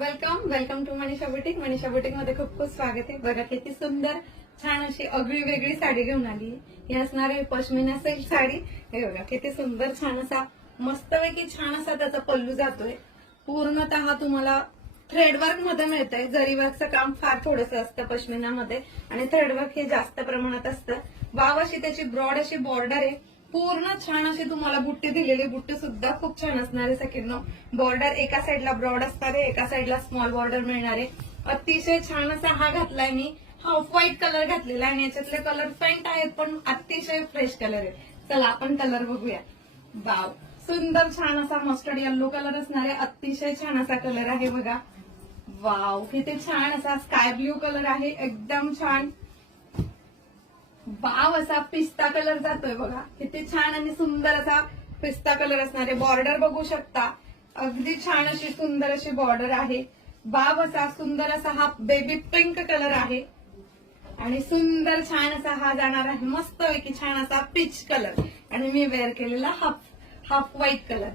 Welcome welcome to Manisha boutique. Manisha boutique मध्ये खूप खूप स्वागत आहे. बघा किती सुंदर छान अशी आगळी वेगळी साडी घेऊन आली. ही असणार आहे पश्मिना सिल्क साडी. हे बघा किती सुंदर छान असा मस्तपैकी छान असा त्याचा पल्लू जातोय. पूर्णतः तुम्हाला थ्रेडवर्क मध्ये मिळतंय. जरीवर्कचं काम फार थोडंसं असतं पश्मिनामध्ये आणि थ्रेडवर्क हे जास्त प्रमाणात असतं. वाव अशी त्याची ब्रॉड अशी बॉर्डर आहे. पूर्ण छान अशी तुम्हाला बुट्टी दिलेली. बुट्टी सुद्धा खूप छान असणार आहे. सकिनो बॉर्डर एका साईडला ब्रॉड असणार आहे, एका साईडला स्मॉल बॉर्डर मिळणार आहे. अतिशय छान असा हा घातलाय मी. हा ऑफ व्हाईट कलर घातलेला आहे आणि याच्यातले कलर फेंट आहेत पण अतिशय फ्रेश कलर आहे. चला आपण कलर बघूया. वाव, सुंदर छान असा मस्टर्ड येल्लो कलर असणार आहे. अतिशय छान असा कलर आहे बघा. वाव, किती छान असा स्काय ब्ल्यू कलर आहे. एकदम छान वाव असा पिस्ता कलर जातोय बघा. किती छान आणि सुंदर असा पिस्ता कलर असणार आहे. बॉर्डर बघू शकता. अगदी छान अशी सुंदर अशी बॉर्डर आहे. वाव असा सुंदर असा हा बेबी पिंक कलर आहे आणि सुंदर छान असा हा जाणार आहे मस्तपैकी छान असा पीच कलर आणि मी वेअर केलेला हाफ व्हाईट कलर.